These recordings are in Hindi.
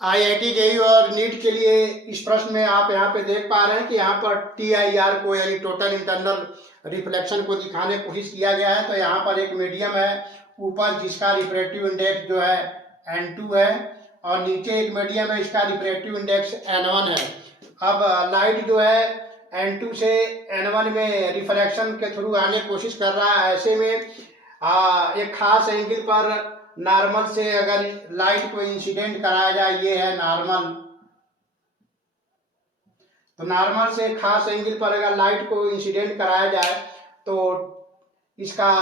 IIT जेईई और नीट के लिए इस प्रश्न में आप यहाँ पे देख पा रहे हैं कि यहाँ पर TIR को यानी टोटल इंटरनल रिफ्लेक्शन को दिखाने की कोशिश किया गया है। तो यहाँ पर एक मीडियम है ऊपर जिसका रिफ्रैक्टिव इंडेक्स जो है N2 है और नीचे एक मीडियम है इसका रिफ्रैक्टिव इंडेक्स N1 है। अब लाइट जो है N2 से N1 में रिफ्रैक्शन के थ्रू आने की कोशिश कर रहा है। ऐसे में एक खास एंगल पर नॉर्मल से अगर लाइट को इंसिडेंट कराया जाए, ये है नॉर्मल, तो नॉर्मल से खास एंगल पर अगर लाइट को इंसिडेंट कराया जाए तो इसका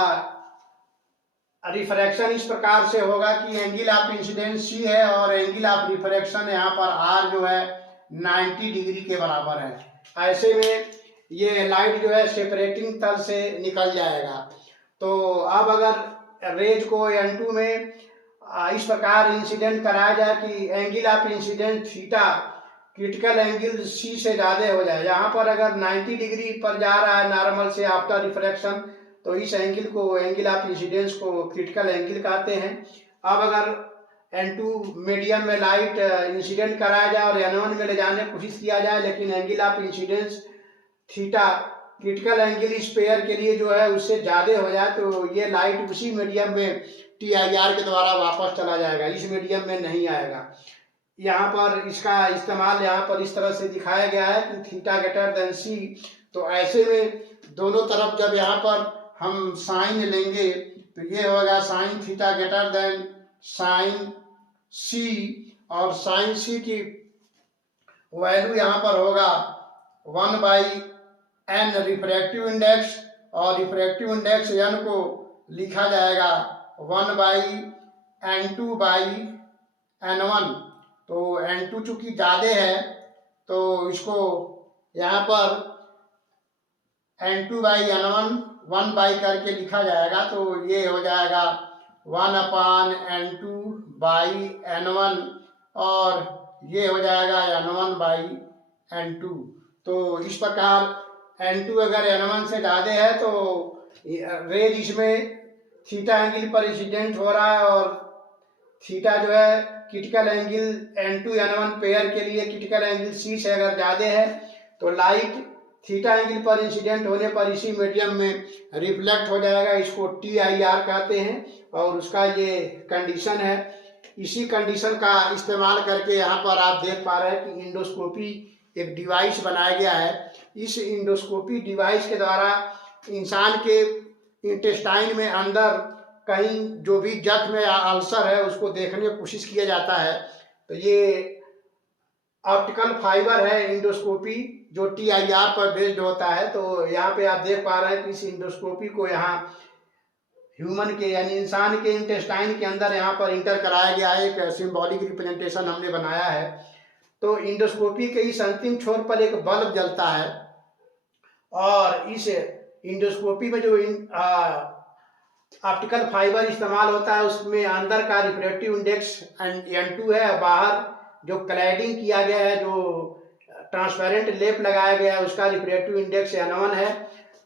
रिफ्रैक्शन इस प्रकार से होगा कि एंगल ऑफ इंसिडेंस C है और एंगल ऑफ रिफ्रैक्शन यहाँ पर R जो है 90 डिग्री के बराबर है। ऐसे में ये लाइट जो है सेपरेटिंग तल से निकल जाएगा। तो अब अगर रेज को N2 में इस प्रकार इंसिडेंट कराया जाए कि angle of incident theta critical angle C से ज़्यादा हो जाए। यहाँ पर अगर 90 डिग्री पर जा रहा है नॉर्मल से आफ्टर रिफ्रैक्शन, तो इस एंगल को, एंगल ऑफ इंसिडेंस को क्रिटिकल एंगल कहते हैं। अब अगर N2 मीडियम में लाइट इंसिडेंट कराया जाए और N1 में ले जाने की कोशिश किया जाए, लेकिन angle of incidence theta critical angle स्पेयर के लिए जो है उससे ज़्यादा हो जाए, तो ये लाइट उसी मीडियम में TIR के द्वारा वापस चला जाएगा, इस मीडियम में नहीं आएगा। यहाँ पर इसका इस्तेमाल यहाँ पर इस तरह से दिखाया गया है कि थीटा ग्रेटर देन C। तो ऐसे में दोनों तरफ जब यहाँ पर हम साइन लेंगे तो ये होगा sine theta greater than sine C, और साइन C की वैल्यू यहाँ पर होगा 1/n रिफ्रैक्टिव इंडेक्स, और रिफ्रैक्टिव इंडेक्स n को लिखा जाएगा 1/n2/n1। तो N2 चूंकि ज़्यादा है तो इसको यहाँ पर N2/n1 1 करके लिखा जाएगा, तो ये हो जाएगा 1/n2/n1 और ये हो जाएगा n1/n2। तो इस प्रकार N2 अगर N1 से ज़्यादा है तो रेज इसमें थीटा एंगल पर इंसिडेंट हो रहा है, और थीटा जो है क्रिटिकल एंगल N2-N1 पेयर के लिए क्रिटिकल एंगल C से अगर ज़्यादा है तो लाइट थीटा एंगल पर इंसिडेंट होने पर इसी मीडियम में रिफ्लेक्ट हो जाएगा। इसको TIR कहते हैं और उसका ये कंडीशन है। इसी कंडीशन का इस्तेमाल करके यहाँ पर आप देख पा रहे हैं कि इंडोस्कोपी एक डिवाइस बनाया गया है। इस इंडोस्कोपी डिवाइस के द्वारा इंसान के इंटेस्टाइन में अंदर कहीं जो भी जख्म या अल्सर है उसको देखने की कोशिश किया जाता है। तो ये ऑप्टिकल फाइबर है इंडोस्कोपी जो TIR पर बेस्ड होता है। तो यहाँ पे आप देख पा रहे हैं कि इस इंडोस्कोपी को यहाँ ह्यूमन के यानी इंसान के इंटेस्टाइन के अंदर यहाँ पर इंटर कराया गया है। एक सिंबॉलिक रिप्रेजेंटेशन हमने बनाया है। तो इंडोस्कोपी के इस अंतिम छोर पर एक बल्ब जलता है और इस इंडोस्कोपी में जो ऑप्टिकल फाइबर इस्तेमाल होता है उसमें अंदर का रिफ्रैक्टिव इंडेक्स N2 है, बाहर जो क्लैडिंग किया गया है, जो ट्रांसपेरेंट लेप लगाया गया है, उसका रिफ्रैक्टिव इंडेक्स N1 है।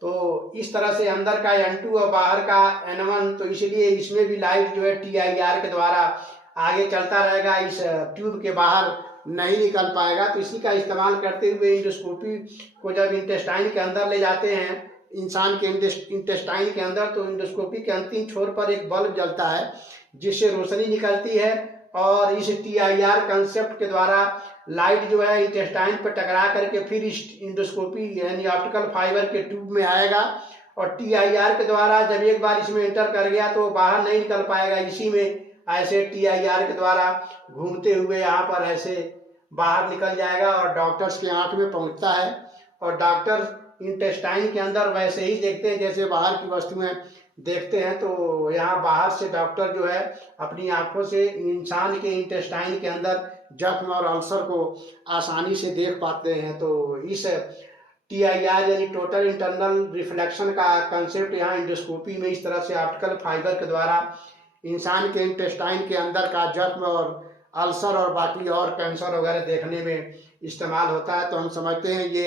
तो इस तरह से अंदर का N2 और बाहर का N1, तो इसलिए इसमें भी लाइट जो है TIR के द्वारा आगे चलता रहेगा, इस ट्यूब के बाहर नहीं निकल पाएगा। तो इसी का इस्तेमाल करते हुए इंडोस्कोपी को जब इंटेस्टाइन के अंदर ले जाते हैं इंसान के इंटेस्टाइन के अंदर, तो इंडोस्कोपी के अंतिम छोर पर एक बल्ब जलता है जिससे रोशनी निकलती है, और इस TIR कंसेप्ट के द्वारा लाइट जो है इंटेस्टाइन पर टकरा करके फिर इस इंडोस्कोपी यानी ऑप्टिकल फाइबर के ट्यूब में आएगा, और TIR के द्वारा जब एक बार इसमें एंटर कर गया तो बाहर नहीं निकल पाएगा। इसी में ऐसे TIR के द्वारा घूमते हुए यहाँ पर ऐसे बाहर निकल जाएगा और डॉक्टर्स के आँख में पहुँचता है, और डॉक्टर इंटेस्टाइन के अंदर वैसे ही देखते हैं जैसे बाहर की वस्तुएं देखते हैं। तो यहाँ बाहर से डॉक्टर जो है अपनी आंखों से इंसान के इंटेस्टाइन के अंदर जख्म और अल्सर को आसानी से देख पाते हैं। तो इस TIR यानी टोटल इंटरनल रिफ्लेक्शन का कंसेप्ट यहाँ इंडोस्कोपी में इस तरह से ऑप्टिकल फाइबर के द्वारा इंसान के इंटेस्टाइन के अंदर का जख्म और अल्सर और बाकी और कैंसर वगैरह देखने में इस्तेमाल होता है। तो हम समझते हैं ये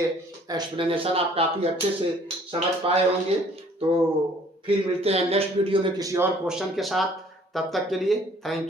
एक्सप्लेनेशन आप काफ़ी अच्छे से समझ पाए होंगे। तो फिर मिलते हैं नेक्स्ट वीडियो में किसी और क्वेश्चन के साथ। तब तक के लिए थैंक यू।